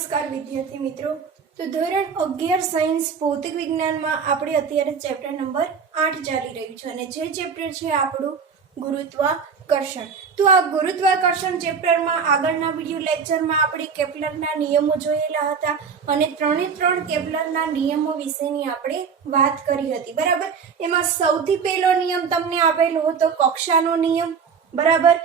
નમસ્કાર વિદ્યાર્થી મિત્રો। તો ધોરણ 11 સાયન્સ ભૌતિક વિજ્ઞાનમાં આપણે અત્યારે ચેપ્ટર નંબર 8 ચાલી રહ્યું છે અને જે ચેપ્ટર છે આપણું ગુરુત્વાકર્ષણ। તો આ ગુરુત્વાકર્ષણ ચેપ્ટરમાં આગળના વિડિયો લેક્ચરમાં આપણે કેપ્લરના નિયમો જોયેલા હતા અને ત્રણ કેપ્લરના નિયમો વિશેની આપણે વાત કરી હતી, બરાબર। એમાં સૌથી પહેલો નિયમ તમને આપેલો હતો કક્ષાનો નિયમ, બરાબર।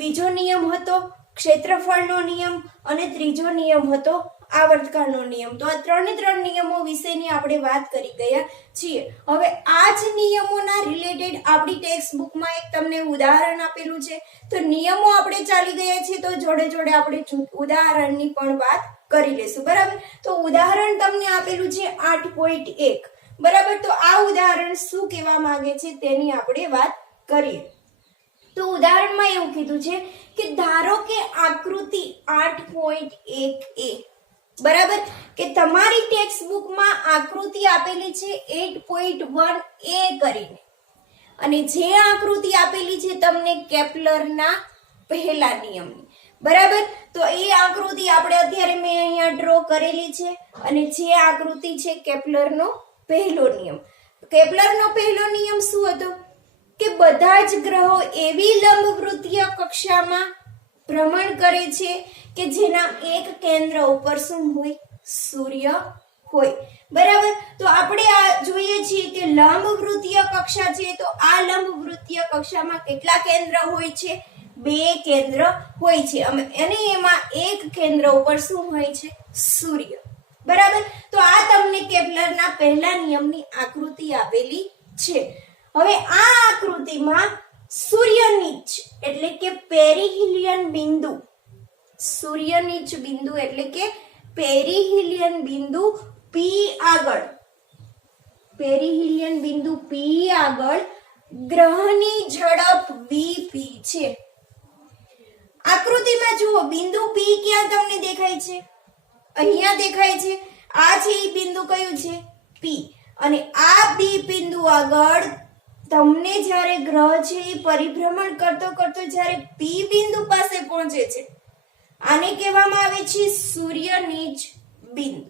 બીજો નિયમ હતો ક્ષેત્રફળનો નિયમ અને ત્રીજો નિયમ હતો આવર્તકાળનો નિયમ। તો આ ત્રણ નિયમો વિશેની આપણે વાત કરી ગયા છીએ। હવે આ જ નિયમોના રિલેટેડ આપણી ટેક્સ્ટ બુકમાં એક તમને ઉદાહરણ આપેલું છે। તો નિયમો આપણે ચાલી ગયા છે તો જોડે જોડે આપણે ઉદાહરણની પણ વાત કરી લેશું, બરાબર। તો ઉદાહરણ તમને આપેલું છે 8.1, બરાબર। તો આ ઉદાહરણ શું કહેવા માંગે છે તેની આપણે વાત કરીએ। તો ઉદાહરણમાં એવું કીધું છે કે ધારો કે આકૃતિ 8.1a, બરાબર, કે તમારી ટેક્સ્ટ બુકમાં આકૃતિ આપેલી છે 8.1a કરીને અને જે આકૃતિ આપેલી છે તમને કેપ્લરના પહેલા નિયમની, બરાબર। તો એ આકૃતિ આપણે અત્યારે મેં અહીંયા ડ્રો કરેલી છે અને જે આકૃતિ છે કેપ્લરનો પહેલો નિયમ। કેપ્લરનો પહેલો નિયમ શું હતો કે બધા જ ગ્રહો એવી લંબવૃત્તીય કક્ષામાં ભ્રમણ કરે છે કે જેના એક કેન્દ્ર ઉપર શું હોય, સૂર્ય હોય, બરાબર। તો આપણે આ જોઈએ છીએ કે લંબવૃત્તીય કક્ષા છે તો આ લંબવૃત્તીય કક્ષામાં કેટલા કેન્દ્ર હોય છે, 2 કેન્દ્ર હોય છે અને એમાં એક કેન્દ્ર ઉપર શું હોય છે, સૂર્ય, બરાબર। તો આ તમને કેપ્લરના પહેલા નિયમની આકૃતિ આપેલી છે। હવે આ આકૃતિમાં સૂર્યનીચ એટલે કે પેરીહિલિયન બિંદુ, સૂર્યનીચ બિંદુ એટલે કે પેરીહિલિયન બિંદુ P આગળ, પેરીહિલિયન બિંદુ P આગળ ગ્રહની ઝડપ vp છે। આકૃતિમાં જુઓ બિંદુ P ક્યાં તમને દેખાય છે, અહીંયા દેખાય છે। આ છે એ બિંદુ કયું છે, P, અને આ B બિંદુ આગળ તમને જ્યારે ગ્રહ છે એ પરિભ્રમણ કરતો જ્યારે P બિંદુ પાસે પહોંચે છે આને કહેવામાં આવે છે સૂર્યનીચ બિંદુ,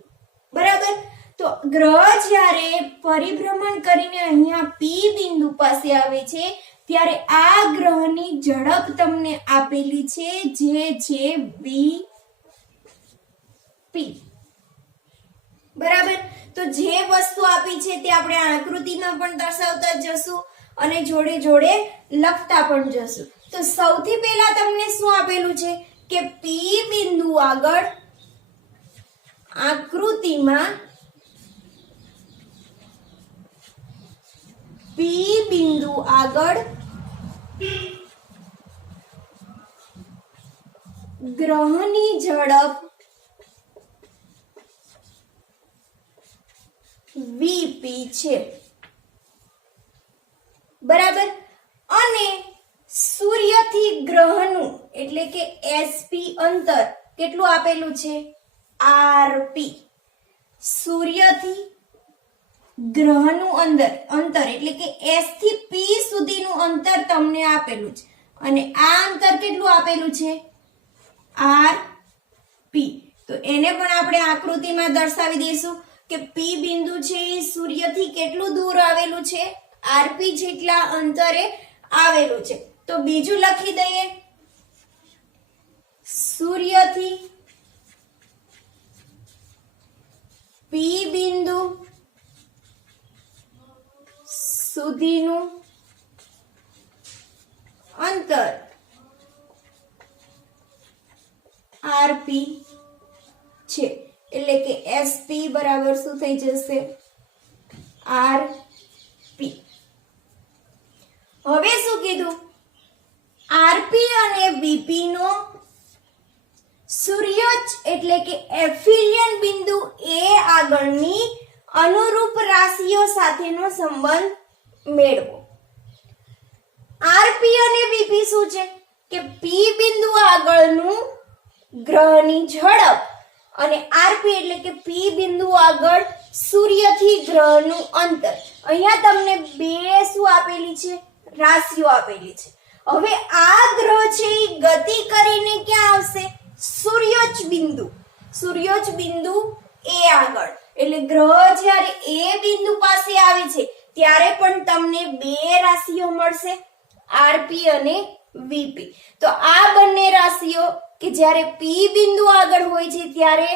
બરાબર। તો ગ્રહ જ્યારે પરિભ્રમણ કરીને અહીંયા P બિંદુ પાસે આવે છે ત્યારે આ ગ્રહની ઝડપ તમને આપેલી છે જે છે vp, બરાબર। તો જે વસ્તુ આપી છે તે આપણે આકૃતિમાં પણ દર્શાવતા જશું અને જોડે જોડે લખતા પણ જશું। તો સૌથી પહેલા તમને શું આપેલું છે કે P બિંદુ આગળ આકૃતિમાં P બિંદુ આગળ ગ્રહની ઝડપ vp છે, બરાબર। અને સૂર્યથી ગ્રહનું એટલે કે SP અંતર કેટલું આપેલું છે, rp। સૂર્યથી ગ્રહનું અંતર એટલે કે S થી P સુધીનું અંતર તમને આપેલું છે અને આ અંતર કેટલું આપેલું છે, rp। તો એને પણ આપણે આકૃતિમાં દર્શાવી દઈશું કે P બિંદુ છે એ સૂર્યથી કેટલું દૂર આવેલું છે, rp જેટલા અંતરે આવેલું છે। તો બીજું લખી દઈએ, સૂર્યથી P બિંદુ સુધીનું અંતર rp છે, એટલે કે SP બરાબર શું થઈ જશે, rp। હવે શું કીધું, rp અને vp નો સૂર્યોચ્ચ એટલે કે એફિલિયન બિંદુ A આગળની અનુરૂપ રાશિઓ સાથેનો સંબંધ મેળવો। rp અને vp શું છે કે P બિંદુ આગળનું ગ્રહની ઝડપ અને rp એટલે કે P બિંદુ આગળ સૂર્યથી ગ્રહનું અંતર। અહીંયા તમને બે શું આપેલી છે, રાશિઓ આપેલી છે। હવે આ ગ્રહ છે એ ગતિ કરીને ક્યાં આવશે, સૂર્યોચ્ચ બિંદુ સૂર્યોચ્ચ બિંદુ એ આગળ, એટલે ગ્રહ જ્યારે એ બિંદુ પાસે આવે છે ત્યારે પણ તમને બે રાશિઓ મળશે, આરપી અને વીપી. તો આ બંને રાશિઓ કે જ્યારે પી બિંદુ આગળ હોય છે ત્યારે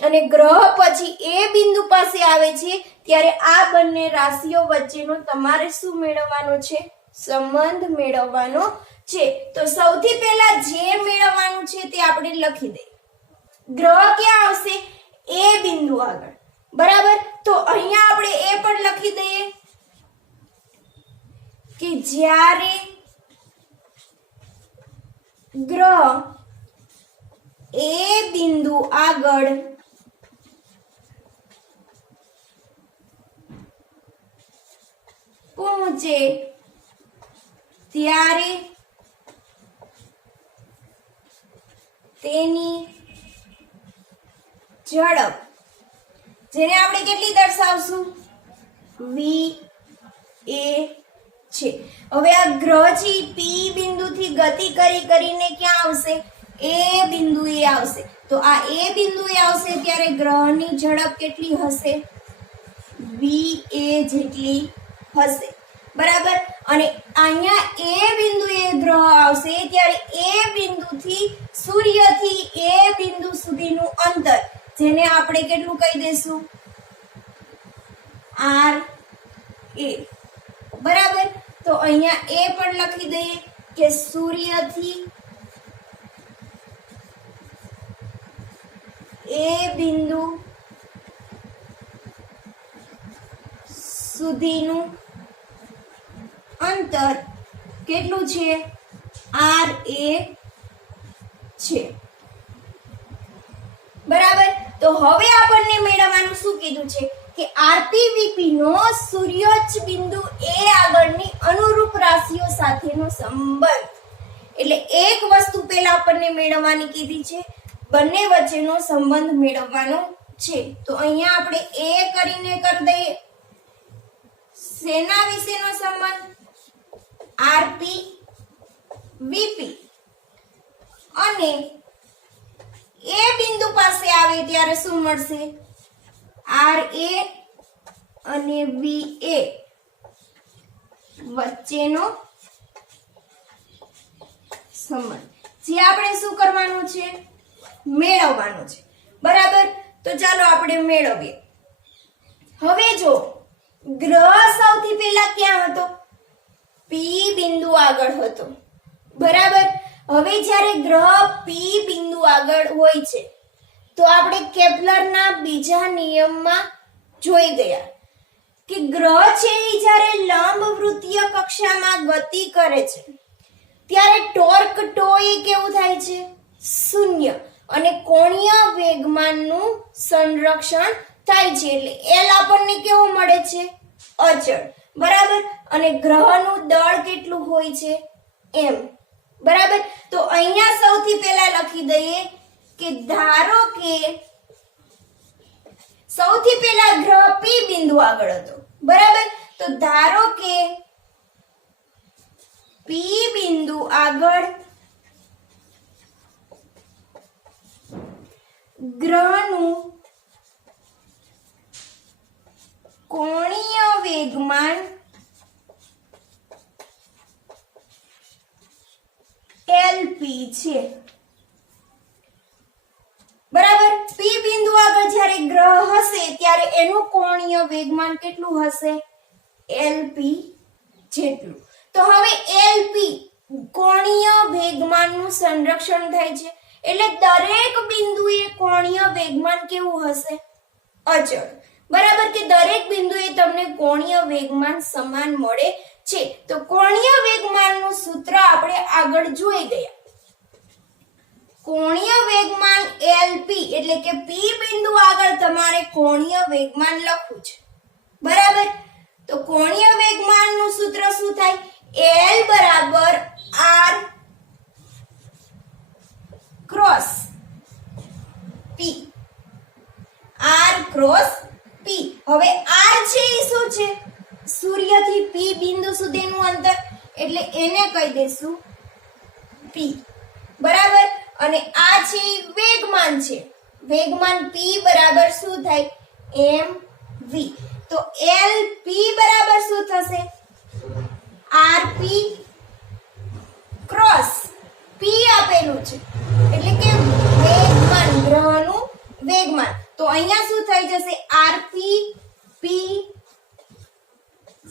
અને ગ્રહ પછી એ બિંદુ પાસે આવે છે ત્યારે આ બંને રાશિઓ વચ્ચેનો તમારે શું મેળવવાનો છે? સંબંધ મેળવવાનો છે. તો સૌથી પહેલા જે મેળવવાનું છે તે આપણે લખી દઈએ. ગ્રહ ક્યાં આવશે? એ બિંદુ આગળ, બરાબર. તો અહીંયા આપણે એ પણ લખી દઈએ કે જ્યારે ગ્રહ એ બિંદુ આગળ પહોંચે ત્યારે તેની ઝડપ, જેને આપણે કેટલી દર્શાવશું? વી એ છે. હવે આ ગ્રહ છે પી બિંદુથી ગતિ કરીને ક્યાં આવશે? એ બિંદુએ આવશે. તો આ એ બિંદુએ આવશે ત્યારે ગ્રહની ઝડપ કેટલી હશે? વી એ જેટલી હશે, બરાબર. અને અહીંયા એ બિંદુએ ગ્રહ આવશે ત્યારે એ બિંદુથી સૂર્યથી એ બિંદુ સુધીનું અંતર, જેને આપણે કેટલું કહી દઈશું? આર એ, બરાબર. તો અહીંયા એ પણ લખી દઈએ કે સૂર્યથી એ બિંદુ સુધીનું અંતર કેટલું છે? આર એ છે, બરાબર. તો હવે આપણને મેળવવાનું શું કીધું છે કે આરપીવીપી નો સૂર્યોચ્ચ બિંદુ એ આગળની અનુરૂપ રાશિઓ સાથેનો સંબંધ. એટલે એક વસ્તુ પહેલા આપણને મેળવવાની કીધી છે, બંને વચ્ચેનો સંબંધ મેળવવાનો છે. તો અહીંયા આપણે એ કરીને કરી દઈએ. સેના વિશેનો સંબંધ? RP VP. અને એ બિંદુ પાસે આવે ત્યારે શું મળશે? આર એ અને વી એ વચ્ચેનો સંબંધ, જે આપણે શું કરવાનું છે? મેળવવાનું છે, બરાબર. તો ચાલો આપણે મેળવીએ. હવે જો ગ્રહ સૌથી પહેલા ક્યાં હતો? પી બિંદુ આગળ હતો, બરાબર. હવે જ્યારે ગ્રહ પી બિંદુ આગળ હોય છે તો આપણે કેપ્લરના બીજા નિયમમાં જોઈ ગયા કે ગ્રહ છે એ જ્યારે લંબવૃત્તીય કક્ષામાં ગતિ કરે છે ત્યારે ટોર્ક ટો એ કેવું થાય છે? શૂન્ય. અને કોણીય વેગમાનનું સંરક્ષણ થાય છે, એટલે એલ આપણને કેવું મળે છે? અચળ, બરાબર. અને ગ્રહનું દળ કેટલું હોય છે? એમ, બરાબર. તો અહીંયા સૌથી પહેલા લખી દઈએ કે ધારો કે સૌથી પહેલા ગ્રહ પી બિંદુ આગળ હતો, બરાબર. તો ધારો કે પી બિંદુ આગળ ગ્રહનું કોણીય વેગમાન એલપી છે, બરાબર. પી બિંદુ આગળ જ્યારે ગ્રહ હશે ત્યારે એનું કોણીય વેગમાન કેટલું હશે? એલપી જેટલું. તો હવે એલપી કોણીય વેગમાનનું સંરક્ષણ થાય છે, એટલે દરેક બિંદુએ કોણીય વેગમાન કેવું હશે? અચળ, બરાબર. કે દરેક બિંદુએ તમને કોણીય વેગમાન સમાન મળે છે. તો કોણીય વેગમાનનું સૂત્ર આપણે આગળ જોઈ ગયા. કોણીય વેગમાન એલપી એટલે કે પી બિંદુ આગળ તમારે કોણીય વેગમાન લખવું છે, બરાબર. તો કોણીય વેગમાનનું સૂત્ર શું થાય? એલ બરાબર આર ક્રોસ પી. આર ક્રોસ પી. હવે આર છે એ શું છે? સૂર્યથી પી બિંદુ સુધીનું અંતર, એટલે એને કહી દઈશું પી, બરાબર. અને આ છે વેગમાન છે, વેગમાન p બરાબર શું થાય mv તો lp બરાબર શું થશે rp ક્રોસ p આપેલું છે એટલે કે વેગમાન ગ્રહનું વેગમાન તો અહીંયા શું થઈ જશે rp p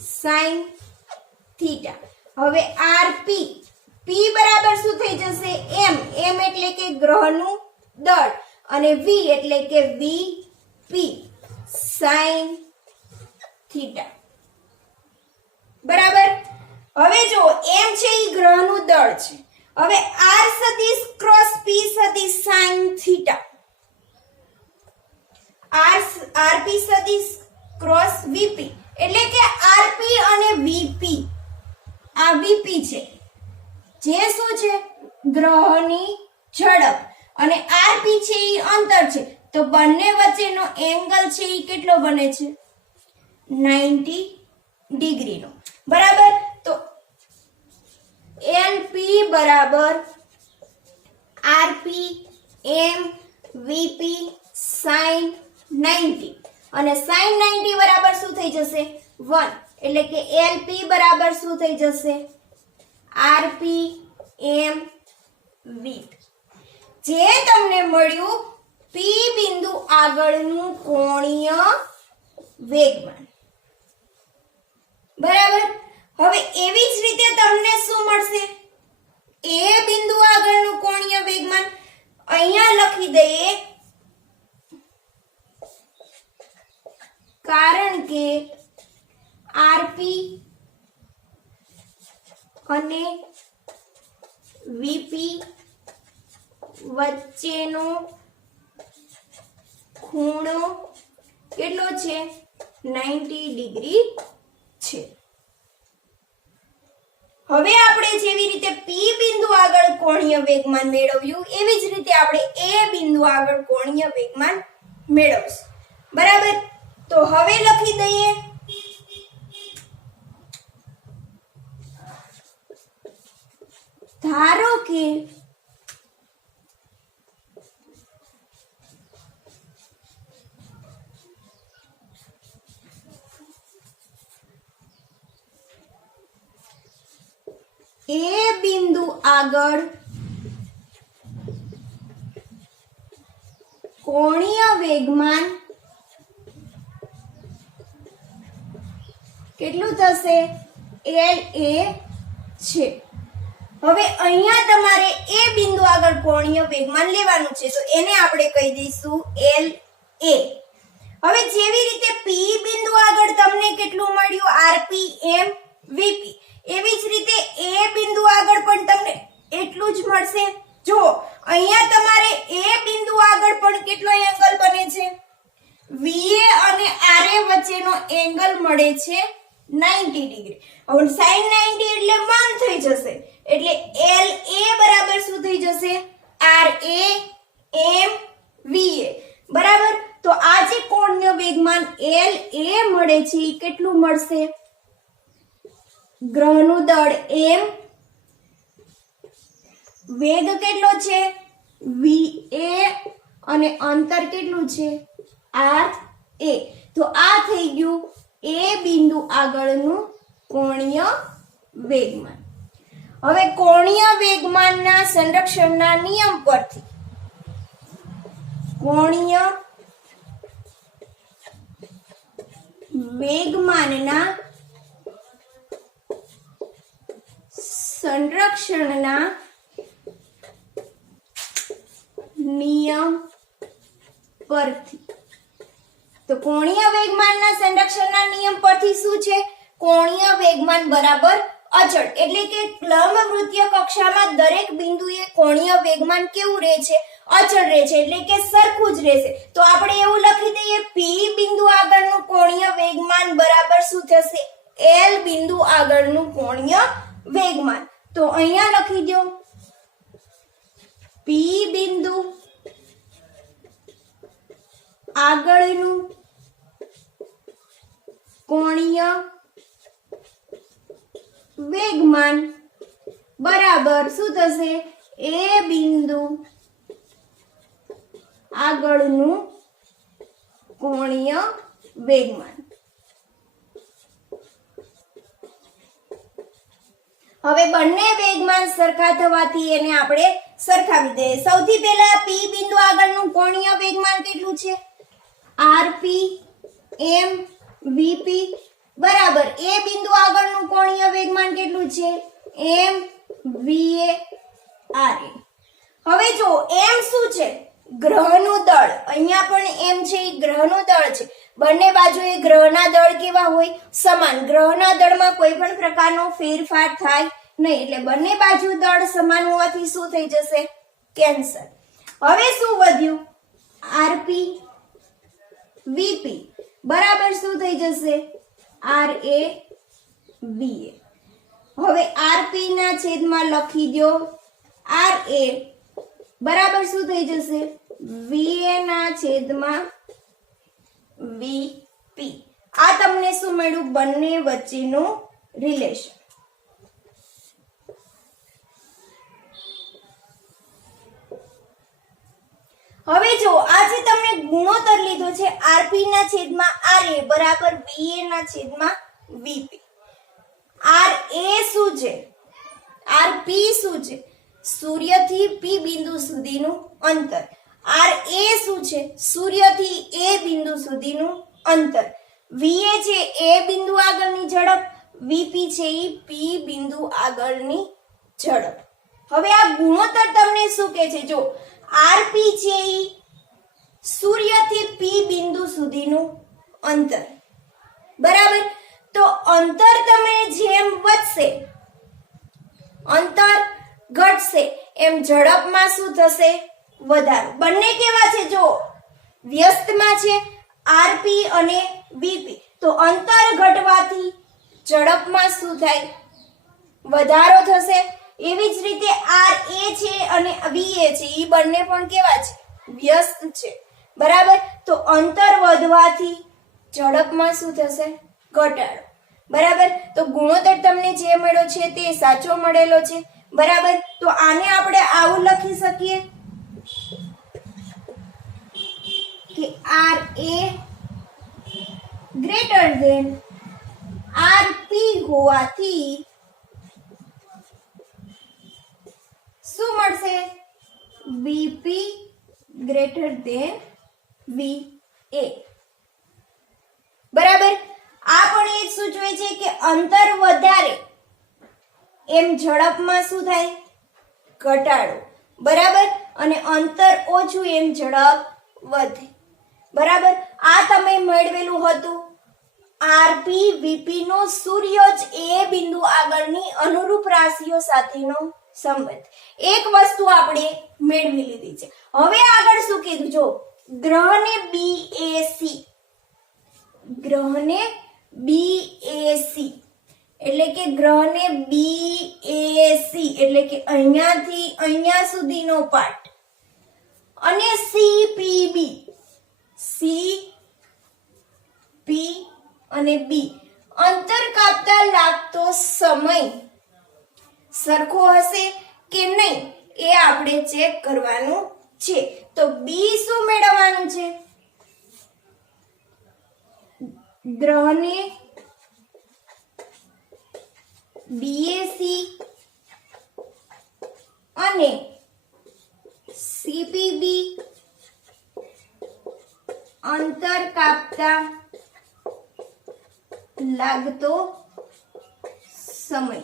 sin થીટા હવે rp p બરાબર શું થઈ જશે m એટલે કે ગ્રહનું દળ અને v એટલે કે vp sin થીટા બરાબર હવે જો m છે ઈ ગ્રહનું દળ છે હવે r સદિશ ક્રોસ p સદિશ sin થીટા rp સદિશ ક્રોસ vp એટલે કે rp અને vp આ vp છે જે શું છે ગ્રહની ઝડપ અને rp છે ઈ અંતર છે તો બંને વચ્ચેનો એંગલ છે ઈ કેટલો બને છે 90 ડિગ્રીનો બરાબર તો lp બરાબર rp m vp sin 90 અને sin 90 બરાબર શું થઈ જશે 1 એટલે કે lp બરાબર શું થઈ જશે rp m vp જે તમને મળ્યું p બિંદુ આગળનું કોણીય વેગમાન બરાબર હવે એવી જ રીતે તમને શું મળશે a બિંદુ આગળનું કોણીય વેગમાન અહીંયા લખી દઈએ કારણ કે rp અને vp વચ્ચેનો ખૂણો કેટલો છે 90 ડિગ્રી છે હવે આપણે જેવી રીતે p બિંદુ આગળ કોણીય વેગમાન મેળવ્યું એવી જ રીતે આપણે a બિંદુ આગળ કોણીય વેગમાન મેળવશું બરાબર તો હવે લખી દઈએ ધારો કે એ બિંદુ આગળ કોણીય વેગમાન કેટલું થશે LA છે હવે અહીંયા તમારે એ બિંદુ આગળ કોણીય વેગમાન લેવાનું છે તો એને આપણે કહી દઈશું LA હવે જેવી રીતે P બિંદુ આગળ તમને કેટલું મળ્યું RPM VP એવી જ રીતે એ બિંદુ આગળ પણ તમને એટલું જ મળશે જો અહીંયા તમારે એ બિંદુ આગળ પણ કેટલો એંગલ બને છે VA અને RA વચ્ચેનો એંગલ મળે છે 90 ડિગ્રી હવે sin 90 એટલે 1 થઈ જશે એટલે LA બરાબર શું થઈ જશે RAM VA બરાબર તો આ જે કોણીય વેગમાન LA મળે છે એ કેટલું મળશે ગ્રહનું દળ m વેગ કેટલો છે va અને અંતર કેટલું છે ra તો આ થઈ ગયું એ બિંદુ આગળનું કોણીય વેગમાન હવે કોણીય વેગમાનના સંરક્ષણના નિયમ પરથી કોણીય વેગમાનના સંરક્ષણના નિયમ પરથી તો કોણીય વેગમાનના સંરક્ષણના નિયમ પરથી શું છે કોણીય વેગમાન બરાબર અચળ એટલે કે લંબવૃત્તીય કક્ષામાં દરેક બિંદુએ કોણીય વેગમાન કેવું રહે છે અચળ રહે છે એટલે કે સરખું જ રહેશે તો આપણે એવું લખી દઈએ P બિંદુ આગળનું કોણીય વેગમાન બરાબર શું થશે L બિંદુ આગળનું કોણીય વેગમાન તો અહીંયા લખી દો P બિંદુ આગળનું કોણીય વેગમાન બરાબર શું થશે એ બિંદુ આગળનું કોણીય વેગમાન. હવે બંને વેગમાન સરખા થવાથી એને આપણે સરખાવી દઈએ. સૌથી પહેલા p બિંદુ આગળનું કોણીય વેગમાન કેટલું છે? rp m vp બરાબર a બિંદુ આગળનું કોણીય વેગમાન કેટલું છે? m va ra. હવે જો m શું છે? ગ્રહનું દળ. અહીંયા પણ m છે એ ગ્રહનું દળ છે. બંને બાજુએ ગ્રહના દળ કેવા હોય? સમાન. ગ્રહના દળમાં કોઈ પણ પ્રકારનો ફેરફાર થાય નહીં, એટલે બંને બાજુ દળ સમાન હોવાથી શું થઈ જશે? કેન્સલ. હવે શું વધ્યું? rp vp બરાબર શું થઈ જશે? ra va. હવે rp ના છેદમાં લખી દો ra બરાબર શું થઈ જશે? va ના છેદમાં vp. આ તમને શું મળ્યું? બંને વચ્ચેનું રિલેશન. હવે જો આજે તમને ગુણોત્તર લીધો છે rp ના છેદમાં ra બરાબર va ના છેદમાં vp. ra શું છે? rp શું છે? સૂર્યથી p બિંદુ સુધીનું અંતર. ra શું છે? સૂર્યથી a બિંદુ સુધીનું અંતર. va છે a બિંદુ આગળની ઝડપ, vp છે એ p બિંદુ આગળની ઝડપ. હવે આ ગુણોત્તર તમને શું કહે છે? જો rp છે એ સૂર્યથી p બિંદુ સુધીનું અંતર બરાબર. તો અંતર તમે જેમ વધશે અંતર ઘટશે એમ ઝડપમાં શું થશે? વધારો. બંને કેવા છે? જો વ્યસ્તમાં છે rp અને vp, તો અંતર ઘટવાથી ઝડપમાં શું થાય? વધારો થશે. એવી જ રીતે ra છે અને va છે એ બંને પણ કેવા છે? વ્યસ્ત છે બરાબર. તો અંતર વધવાથી ઝડપમાં શું થશે? ઘટાડો બરાબર. તો ગુણોત્તર તમને જે મળ્યો છે તે સાચો મળેલો છે બરાબર. તો આને આપણે આવું લખી શકીએ કે ra ગ્રેટર ધેન rp હોવાથી શું મળશે? vp ગ્રેટર ધેન va બરાબર. આ પણ એ સૂચવે છે કે અંતર વધારે એમ ઝડપમાં શું થાય? ઘટાડો બરાબર. અને અંતર ઓછું એમ ઝડપ વધે બરાબર. આ તમે મેળવેલું હતું rp vp નો સૂર્ય જ a બિંદુ આગળની અનુરૂપ રાશિઓ સાથેનો સંબંધ. એક વસ્તુ આપણે મેળવી લીધી છે. હવે આગળ શું કીધું? જો ગ્રહને bac એટલે કે ગ્રહને bac એટલે કે અહીંયાથી અહીંયા સુધીનો પાર્ટ અને cpb cp અને b અંતર કાપતા લાગતો સમય સરખો હશે કે નહીં એ આપણે ચેક કરવાનું છે. તો b શું મેળવવાનું છે? ગ્રહને bac અને cpb અંતર કાપતા લાગતો સમય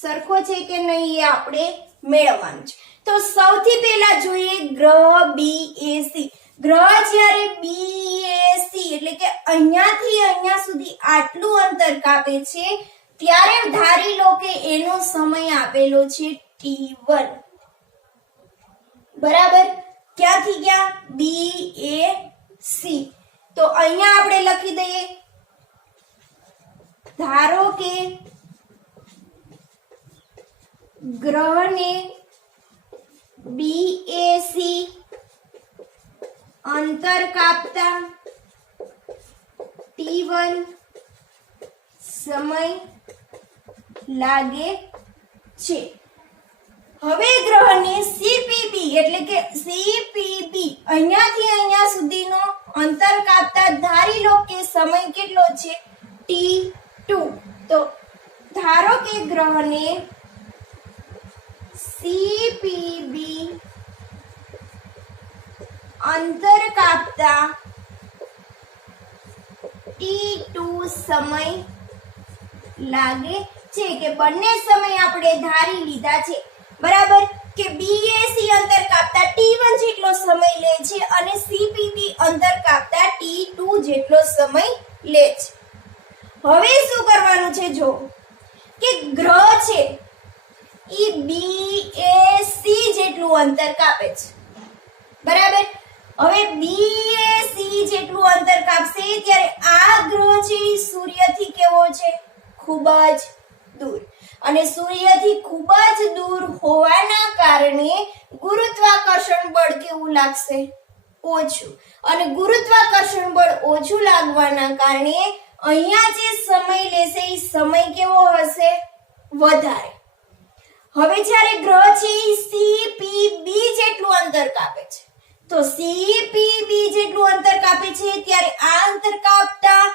સરખો છે કે નહીં એ આપણે મેળવવાનું છે. તો સૌથી પહેલા જોઈએ ગ્રહ bac. ગ્રહ જ્યારે bac એટલે કે અહીંયાથી અહીંયા સુધી આટલું અંતર કાપે છે ત્યારે ધારી લો કે એનો સમય આપેલો છે t1 બરાબર. ક્યાંથી ક્યાં? bac. તો અહીંયા આપણે લખી દઈએ ધારો કે ગ્રહને bac અંતર કાપતા t1 સમય લાગે છે. હવે ગ્રહને cpb એટલે કે સીપીબી અહીંયાથી અહીંયા સુધીનો અંતર કાપતા ધારી લો કે સમય કેટલો છે t2 તો ધારો કે ગ્રહને સીપીબી અંતર કાપતા t2 સમય લાગે છે કે બંને સમય આપણે ધારી લીધા છે બરાબર કે BAC અંતર કાપતા t1 જેટલો સમય લે છે અને CPB અંતર કાપતા t2 જેટલો સમય લે છે હવે શું કરવાનું છે જો કે ગ્રહ છે ઈ BAC જેટલું અંતર કાપે છે બરાબર હવે BAC જેટલું અંતર કાપશે ત્યારે આ ગ્રહ છે ઈ સૂર્યથી કેવો છે ખૂબ જ દૂર અને સૂર્યથી ખૂબ જ દૂર હોવાના કારણે ગુરુત્વાકર્ષણ બળ કેવું લાગશે ઓછું અને ગુરુત્વાકર્ષણ બળ ઓછું લાગવાના કારણે અહીંયા જે સમય લેશે એ સમય કેવો હશે વધારે હવે જ્યારે ગ્રહ છે એ CPB જેટલું અંતર કાપે છે તો CPB જેટલું અંતર કાપે છે ત્યારે આ અંતર કાપતા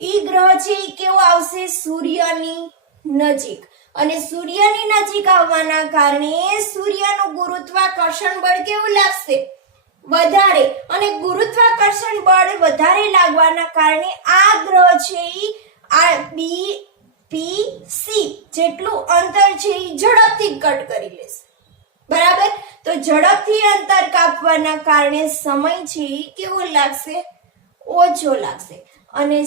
ઈ ગ્રહ છે ઈ કેવો આવશે સૂર્યની નજીક અને સૂર્યની નજીક આવવાના કારણે સૂર્યનું ગુરુત્વાકર્ષણ બળ કેવું લાગશે વધારે અને ગુરુત્વાકર્ષણ બળ વધારે લાગવાના કારણે આ ગ્રહ છે ઈ આ BPC જેટલું અંતર છે ઈ ઝડપથી કટ કરી લેશે બરાબર તો ઝડપથી અંતર કાપવાના કારણે સમય છે ઈ કેવો લાગશે ઓછો લાગશે અને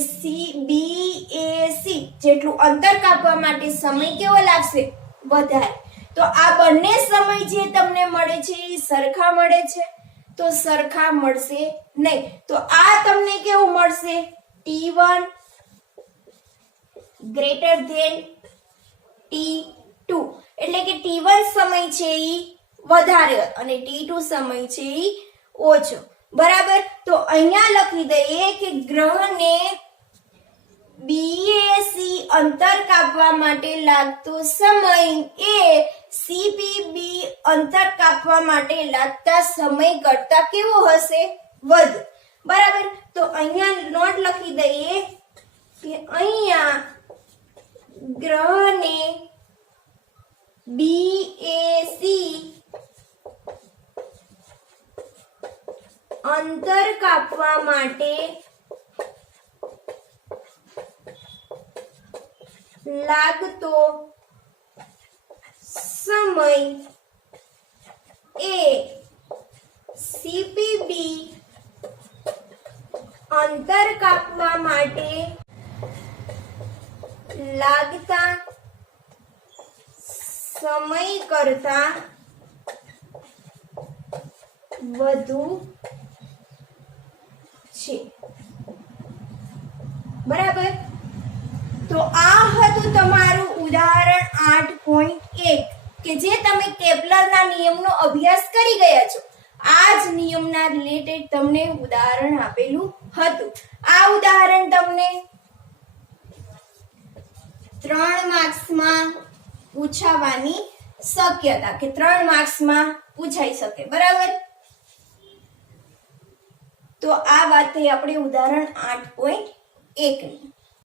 BAC જેટલું અંતર કાપવા માટે સમય કેવો લાગશે વધારે તો આ બંને સમય જે તમને મળે છે એ સરખા મળે છે તો સરખા મળશે નહીં તો આ તમને કેવું મળશે t1 ગ્રેટર ધેન t2 એટલે કે t1 સમય છે ઈ વધારે અને t2 સમય છે ઈ ઓછો બરાબર તો અહીંયા લખી દઈએ કે ગ્રહને BAC અંતર કાપવા માટે લાગતો સમય એ CPB અંતર કાપવા માટે લાગતા સમય કરતા કેવો હશે વધુ બરાબર તો અહીંયા નોટ લખી દઈએ કે અહીંયા ગ્રહને BAC અંતર કાપવા માટે લાગતો સમય એ CPB અંતર કાપવા માટે લાગતા સમય કરતા વધુ છે બરાબર તો આ હતું તમારું ઉદાહરણ 8.1 કે જે તમે કેપ્લરના નિયમનો અભ્યાસ કરી ગયા છો આ જ નિયમના રિલેટેડ તમને ઉદાહરણ આપેલું હતું આ ઉદાહરણ તમને 3 માર્ક્સમાં પૂછાવાની શક્યતા કે 3 માર્ક્સમાં પૂછાઈ શકે બરાબર તો આ વાત થઈ આપણે ઉદાહરણ 8.1 ની